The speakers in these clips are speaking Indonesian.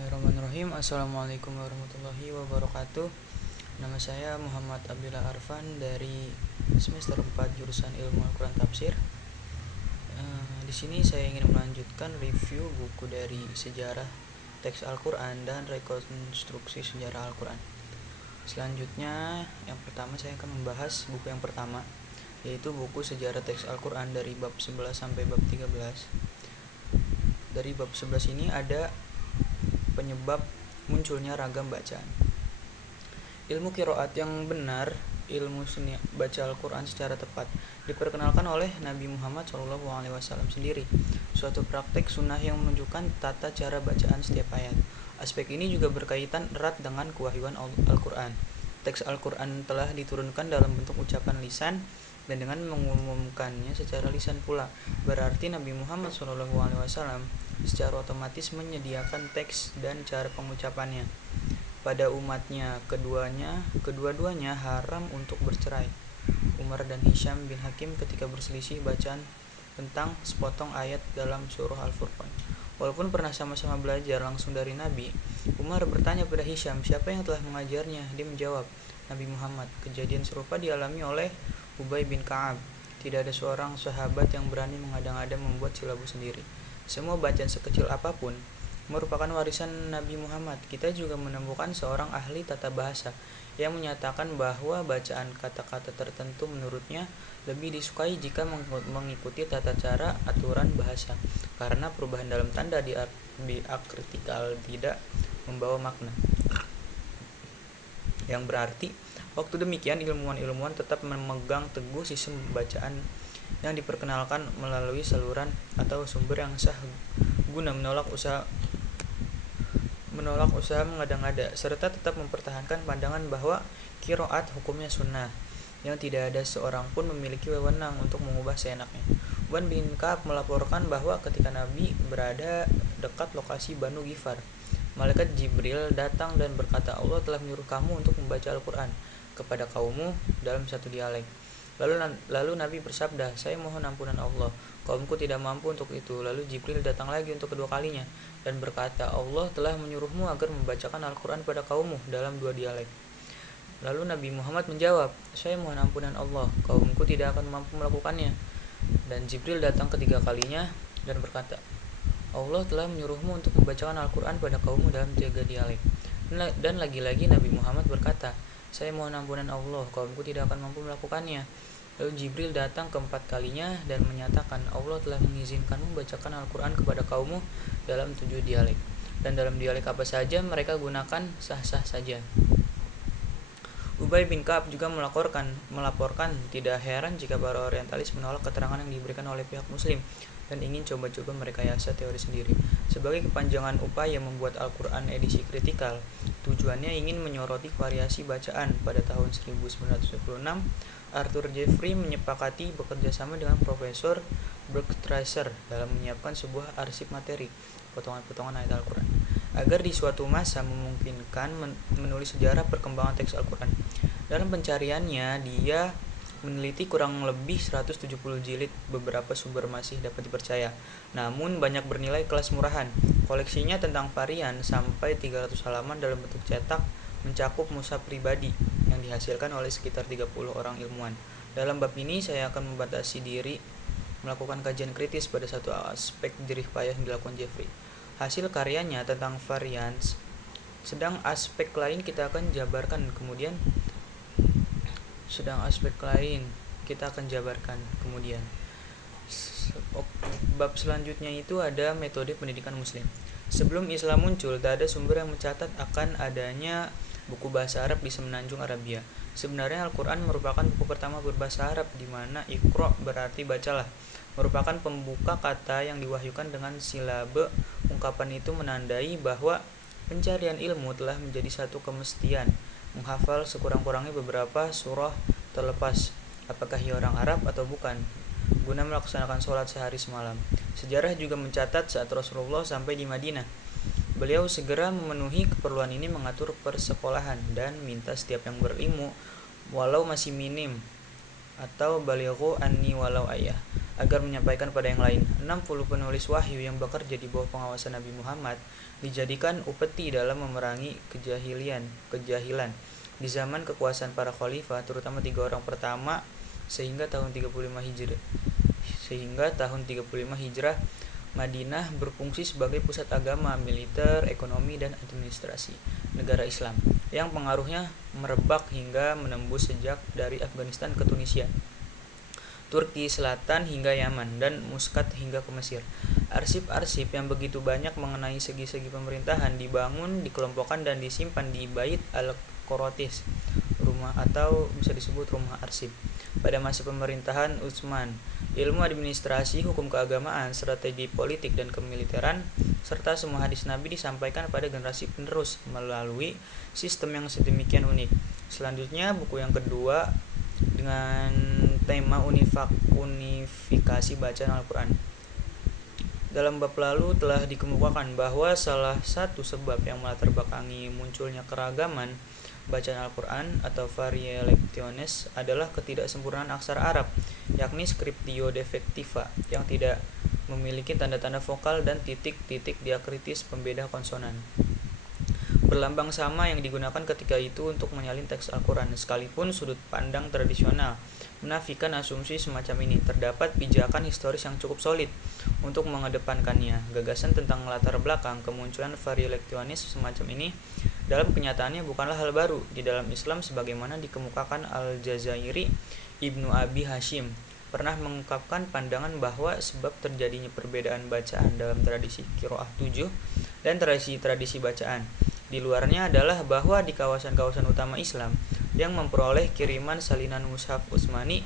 Bismillahirrahmanirrahim. Assalamualaikum warahmatullahi wabarakatuh. Nama saya Muhammad Abdillah Arfan dari semester 4 jurusan Ilmu Al-Quran Tafsir. Di sini saya ingin melanjutkan review buku dari sejarah teks Al-Quran dan rekonstruksi sejarah Al-Quran. Selanjutnya, yang pertama saya akan membahas buku yang pertama, yaitu buku sejarah teks Al-Quran dari bab 11 sampai bab 13. Dari bab 11 ini ada penyebab munculnya ragam bacaan. Ilmu qiraat yang benar, ilmu seni baca Al-Quran secara tepat, diperkenalkan oleh Nabi Muhammad SAW sendiri. Suatu praktek sunnah yang menunjukkan tata cara bacaan setiap ayat. Aspek ini juga berkaitan erat dengan kewahyuan Al-Quran. Teks Al-Quran telah diturunkan dalam bentuk ucapan lisan dan dengan mengumumkannya secara lisan pula. Berarti Nabi Muhammad SAW secara otomatis menyediakan teks dan cara pengucapannya pada umatnya. Kedua-duanya haram untuk bercerai. Umar dan Hisham bin Hakim ketika berselisih bacaan tentang sepotong ayat dalam surah Al-Furqan. Walaupun pernah sama-sama belajar langsung dari Nabi, Umar bertanya pada Hisham, siapa yang telah mengajarnya? Dia menjawab, Nabi Muhammad. Kejadian serupa dialami oleh Ubay bin Ka'ab. Tidak ada seorang sahabat yang berani mengadang-adang membuat silabus sendiri. Semua bacaan sekecil apapun merupakan warisan Nabi Muhammad. Kita juga menemukan seorang ahli tata bahasa yang menyatakan bahwa bacaan kata-kata tertentu menurutnya lebih disukai jika mengikuti tata cara aturan bahasa, karena perubahan dalam tanda diakritikal tidak membawa makna yang berarti. Waktu demikian, ilmuwan-ilmuwan tetap memegang teguh sistem bacaan yang diperkenalkan melalui saluran atau sumber yang sah guna menolak usaha mengada-ngada, serta tetap mempertahankan pandangan bahwa qiraat hukumnya sunnah, yang tidak ada seorang pun memiliki wewenang untuk mengubah seenaknya. Ubay bin Ka'ab melaporkan bahwa ketika Nabi berada dekat lokasi Banu Ghifar, malaikat Jibril datang dan berkata, Allah telah menyuruh kamu untuk membaca Al-Quran kepada kaummu dalam satu dialek. Lalu Nabi bersabda, saya mohon ampunan Allah, kaumku tidak mampu untuk itu. Lalu Jibril datang lagi untuk kedua kalinya dan berkata, Allah telah menyuruhmu agar membacakan Al-Quran pada kaummu dalam dua dialek. Lalu Nabi Muhammad menjawab, saya mohon ampunan Allah, kaumku tidak akan mampu melakukannya. Dan Jibril datang ketiga kalinya dan berkata, Allah telah menyuruhmu untuk membacakan Al-Quran pada kaummu dalam tiga dialek. Dan lagi-lagi Nabi Muhammad berkata, saya mohon ampunan Allah, kaumku tidak akan mampu melakukannya. Lalu Jibril datang keempat kalinya dan menyatakan, Allah telah mengizinkanmu membacakan Al-Quran kepada kaummu dalam 7 dialek. Dan dalam dialek apa saja mereka gunakan sah-sah saja. Ubay bin Ka'ab juga melaporkan tidak heran jika para orientalis menolak keterangan yang diberikan oleh pihak muslim dan ingin coba-coba merekayasa teori sendiri. Sebagai kepanjangan upaya membuat Al-Quran edisi kritikal, tujuannya ingin menyoroti variasi bacaan. Pada tahun 1926, Arthur Jeffrey menyepakati bekerja sama dengan Profesor Bergstraesser dalam menyiapkan sebuah arsip materi potongan-potongan ayat Al-Quran agar di suatu masa memungkinkan menulis sejarah perkembangan teks Al-Quran. Dalam pencariannya, dia meneliti kurang lebih 170 jilid. Beberapa sumber masih dapat dipercaya, namun banyak bernilai kelas murahan. Koleksinya tentang varian sampai 300 halaman dalam bentuk cetak mencakup mushaf pribadi yang dihasilkan oleh sekitar 30 orang ilmuwan. Dalam bab ini saya akan membatasi diri melakukan kajian kritis pada satu aspek jerih payah yang dilakukan Jeffrey. Hasil karyanya tentang varians, sedang aspek lain kita akan jabarkan kemudian. Bab selanjutnya itu ada metode pendidikan muslim. Sebelum Islam muncul, tak ada sumber yang mencatat akan adanya buku bahasa Arab di semenanjung Arabia. Sebenarnya Al-Quran merupakan buku pertama berbahasa Arab, di mana Iqra berarti bacalah, merupakan pembuka kata yang diwahyukan dengan silabe. Ungkapan itu menandai bahwa pencarian ilmu telah menjadi satu kemestian. Menghafal sekurang-kurangnya beberapa surah terlepas apakah ia orang Arab atau bukan, guna melaksanakan sholat sehari semalam. Sejarah juga mencatat saat Rasulullah sampai di Madinah, beliau segera memenuhi keperluan ini, mengatur persekolahan dan minta setiap yang berilmu walau masih minim atau balighu anni walau ayah agar menyampaikan pada yang lain. 60 penulis wahyu yang bekerja di bawah pengawasan Nabi Muhammad dijadikan upeti dalam memerangi kejahilan di zaman kekuasaan para khalifah, terutama 3 orang pertama sehingga tahun 35 Hijrah. Madinah berfungsi sebagai pusat agama, militer, ekonomi, dan administrasi negara Islam yang pengaruhnya merebak hingga menembus sejak dari Afghanistan ke Tunisia, Turki Selatan hingga Yaman, dan Muscat hingga ke Mesir. Arsip-arsip yang begitu banyak mengenai segi-segi pemerintahan dibangun, dikelompokkan, dan disimpan di Bait al-Qaratis, rumah atau bisa disebut rumah arsip, pada masa pemerintahan Utsman. Ilmu administrasi, hukum keagamaan, strategi politik dan kemiliteran, serta semua hadis Nabi disampaikan pada generasi penerus melalui sistem yang sedemikian unik. Selanjutnya, buku yang kedua dengan tema unifikasi bacaan Al-Quran. Dalam bab lalu telah dikemukakan bahwa salah satu sebab yang melatar belakangi munculnya keragaman bacaan Al-Quran atau variations adalah ketidaksempurnaan aksara Arab, yakni scriptio defectiva yang tidak memiliki tanda-tanda vokal dan titik-titik diakritis pembeda konsonan berlambang sama yang digunakan ketika itu untuk menyalin teks Al-Quran. Sekalipun sudut pandang tradisional menafikan asumsi semacam ini, terdapat pijakan historis yang cukup solid untuk mengedepankannya. Gagasan tentang latar belakang kemunculan variations semacam ini dalam kenyataannya bukanlah hal baru di dalam Islam, sebagaimana dikemukakan Al-Jazairi Ibnu Abi Hashim pernah mengungkapkan pandangan bahwa sebab terjadinya perbedaan bacaan dalam tradisi qiraah 7 dan tradisi bacaan di luarnya adalah bahwa di kawasan-kawasan utama Islam yang memperoleh kiriman salinan mushaf Utsmani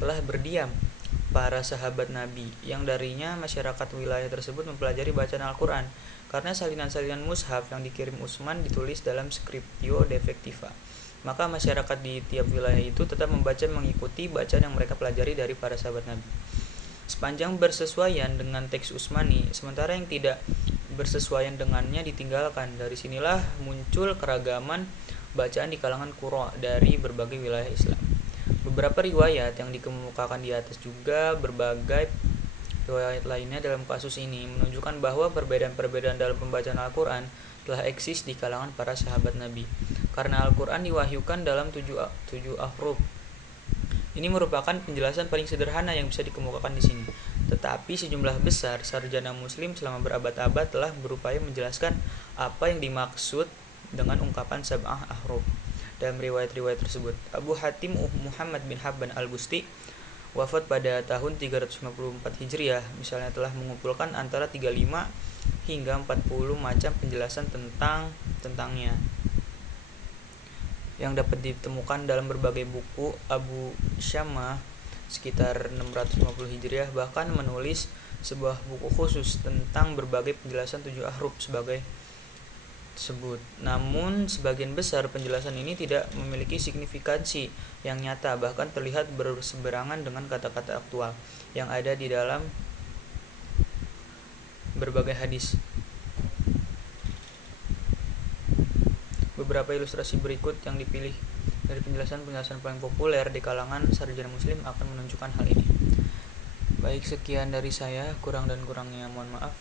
telah berdiam para sahabat Nabi yang darinya masyarakat wilayah tersebut mempelajari bacaan Al-Quran, karena salinan-salinan mushaf yang dikirim Utsman ditulis dalam scriptio defectiva. Maka masyarakat di tiap wilayah itu tetap membaca mengikuti bacaan yang mereka pelajari dari para sahabat Nabi, sepanjang bersesuaian dengan teks Utsmani, sementara yang tidak bersesuaian dengannya ditinggalkan. Dari sinilah muncul keragaman bacaan di kalangan qurra dari berbagai wilayah Islam. Beberapa riwayat yang dikemukakan di atas juga berbagai riwayat lainnya dalam kasus ini menunjukkan bahwa perbedaan-perbedaan dalam pembacaan Al-Quran telah eksis di kalangan para sahabat Nabi, karena Al-Quran diwahyukan dalam 7 ahruf. Ini merupakan penjelasan paling sederhana yang bisa dikemukakan di sini. Tetapi sejumlah besar sarjana muslim selama berabad-abad telah berupaya menjelaskan apa yang dimaksud dengan ungkapan sab'ah ahruf dalam riwayat-riwayat tersebut. Abu Hatim Muhammad bin Habban Al-Busti wafat pada tahun 354 Hijriah misalnya telah mengumpulkan antara 35 hingga 40 macam penjelasan tentangnya yang dapat ditemukan dalam berbagai buku. Abu Syamah sekitar 650 Hijriah bahkan menulis sebuah buku khusus tentang berbagai penjelasan 7 ahruf sebagai tersebut. Namun sebagian besar penjelasan ini tidak memiliki signifikansi yang nyata, bahkan terlihat berseberangan dengan kata-kata aktual yang ada di dalam berbagai hadis. Beberapa ilustrasi berikut yang dipilih dari penjelasan-penjelasan paling populer di kalangan sarjana muslim akan menunjukkan hal ini. Baik, sekian dari saya, kurang dan kurangnya mohon maaf.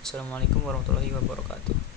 Assalamualaikum warahmatullahi wabarakatuh.